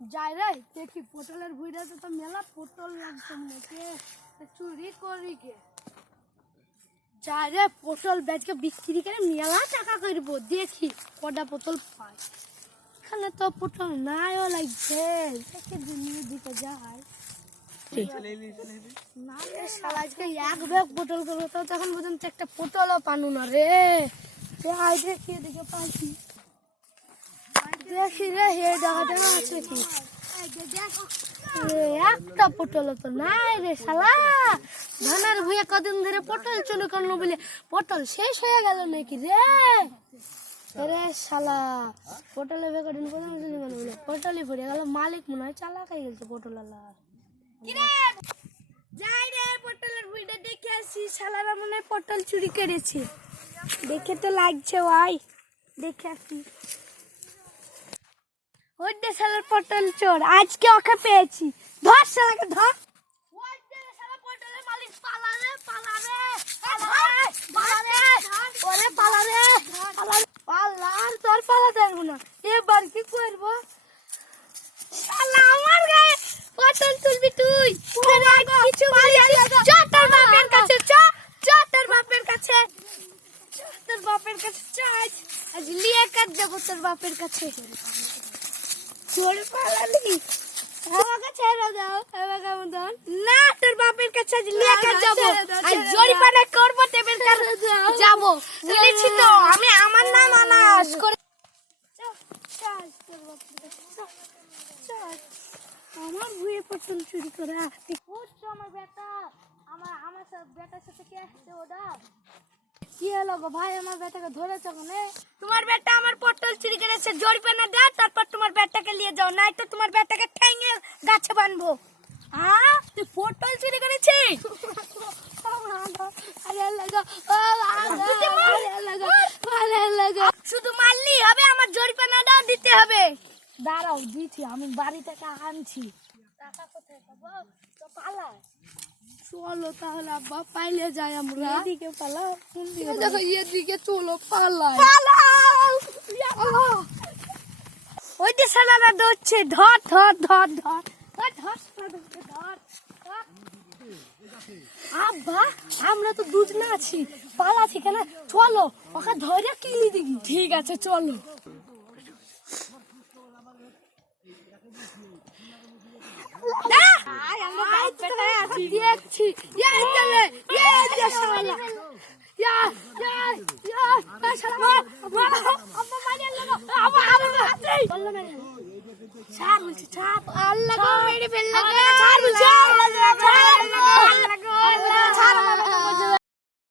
যাই রে দেখি পটলের ভুঁড়াতে তো মেলা পটল লাগছে নাকি চুরি করি কে যাই রে পটল বেচকে বিক্রি করে মেলা টাকা করবো দেখি কটা পটল পাই এখানে তো পটল নাইও লাগছে দেখি দিনের দিকে যায় না রে শালা আজকে এক ব্যাগ পটল করবো তো তখন পর্যন্ত একটা পটলও পানু না রে আই দেখি এদিকে পাইছি দেখি রে হে জায়গাটা আছে কি একটা পটল তো নাই রে শালা ধানের ভুঁইয়া কদিন ধরে পটল চলে করলো বলে পটল শেষ হয়ে গেল নাকি রে রে শালা পটলে বেকদিন কদিন চলে গেল বলে পটলই পড়ে গেল মালিক মনে হয় চালাক হয়ে গেছে পটল আলা যাই রে পটলের ভুঁইটা দেখে আসি শালারা মনে হয় পটল চুরি করেছে দেখে তো লাগছে ভাই দেখে আসি ওই দে শালার পটল চোর আজকে ওকে পেয়েছি ধর শালাকে ধর ওই দে শালা পটলের মালিক পালা রে ওরে পালা রে পালার তোর পালা দেব না এবার কি করব শালা আমার গায়ে পটল তুলবি তুই কিছু যা তোর বাপের কাছে যা তোর বাপের কাছে আজ লিয়ে কাট যাবো তোর বাপের কাছে চোর পালালি আমাকে ছেড়ে দাও আমাকে মতন না তোর বাপের কাছে আজ লিয়ে কাট যাবো আজ জরিমানা করব তেবের কাছে যাব বলেছি তো আমি আমার নাম আনাস করে চল তোর বাপের কাছে চল আমার ভুঁয়ে পটল চুরি করে আসতে খুঁজছো আমার বেটা আমার সব বেটার সাথে কে আসছে ওটা কি হলো গো ভাই আমার বেটাকে ধরেছো কেন তোমার বেটা আমার পটল চুরি করেছে জরিমানা দাও তারপর তোমার বেটাকে নিয়ে যাও নাই তো তোমার বেটাকে ঠ্যাঙে গাছে বাঁধবো হ্যাঁ তুই পটল চুরি করেছিস শুধু মারলি হবে আমার জরিমানাটাও দিতে হবে দাঁড়াও দিচ্ছি আমি বাড়ি থেকে আনছি টাকা কোথায় পাবো তো পালা চলো তাহলে আব্বা পাইলে যাই আমরা এদিকে পালাও দেখো এদিকে চলো পালাই ওই যে সালারা দৌড়ছে ধর ধর ধর ধর ধর আব্বা আমরা তো দুজনে আছি পালাছি কেন চলো ওকে ধরে কিলি দিবি ঠিক আছে চলো দেখছি আল্লাহ